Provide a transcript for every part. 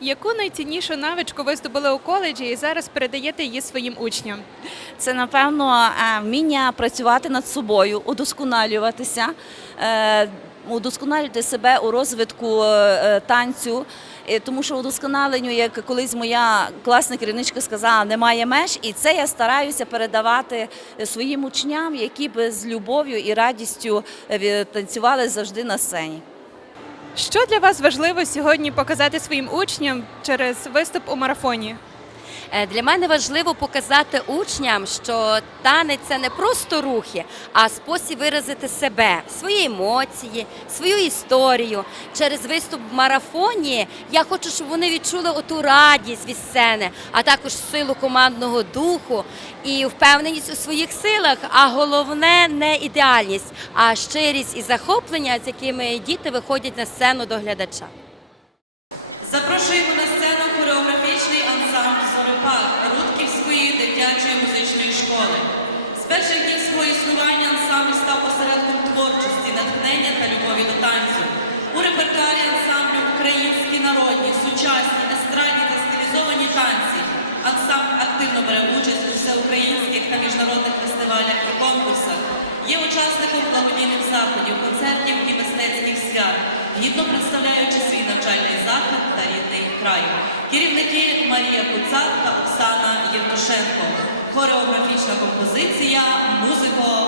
Яку найціннішу навичку ви здобули у коледжі і зараз передаєте її своїм учням? Це напевно е, вміння працювати над собою, удосконалюватися, е, удосконалювати себе у розвитку е, танцю. Тому що удосконаленню, як колись моя класна керівничка сказала, немає меж, і це я стараюся передавати своїм учням, які би з любов'ю і радістю танцювали завжди на сцені. Що для вас важливо сьогодні показати своїм учням через виступ у марафоні? Е, Для мене важливо показати учням, що танець це не просто рухи, а спосіб виразити себе, свої емоції, свою історію. Через виступ в марафоні я хочу, щоб вони відчули оту радість від сцени, а також силу командного духу і впевненість у своїх силах. А головне не ідеальність, а щирість і захоплення, з якими діти виходять на сцену до глядача. Запрошуємо на сцену хореографічний ансамбль Зоропад Рудківської дитячої музичної школи. З перших днів свого існування ансамбль став осередком творчості, натхнення та любові до танцю. У репертуарі ансамблю українські народні, сучасні, естрадні та стилізовані танці. Ансамбль активно бере участь у всеукраїнських та міжнародних фестивалях і конкурсах. Є учасником благодійних заходів, концертів і мистецьких свят, гідно представляючи свій навчальний заклад та рідний край. Керівники Марія Куцак та. Композиція Музико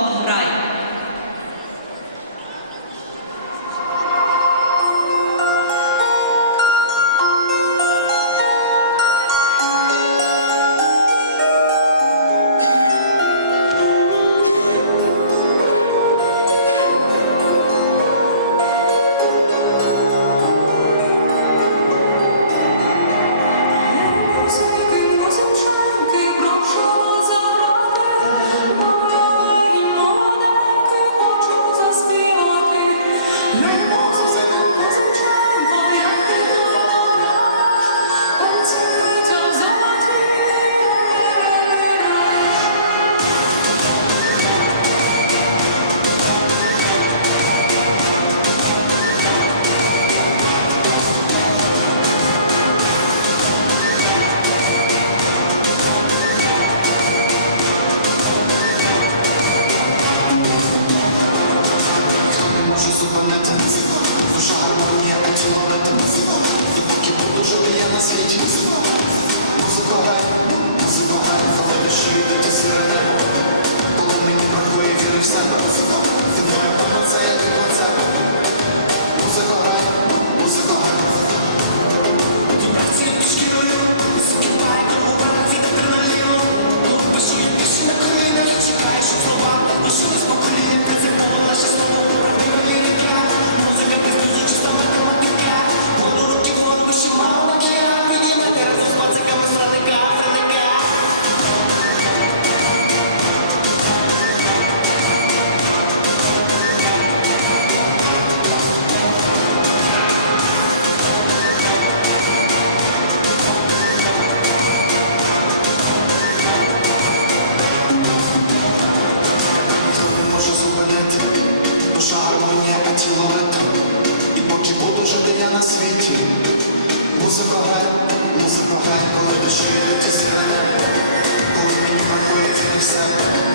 Поки бы я на світі світі, музико гай, музико гай, коли душею тісняє, коли мені проходить все.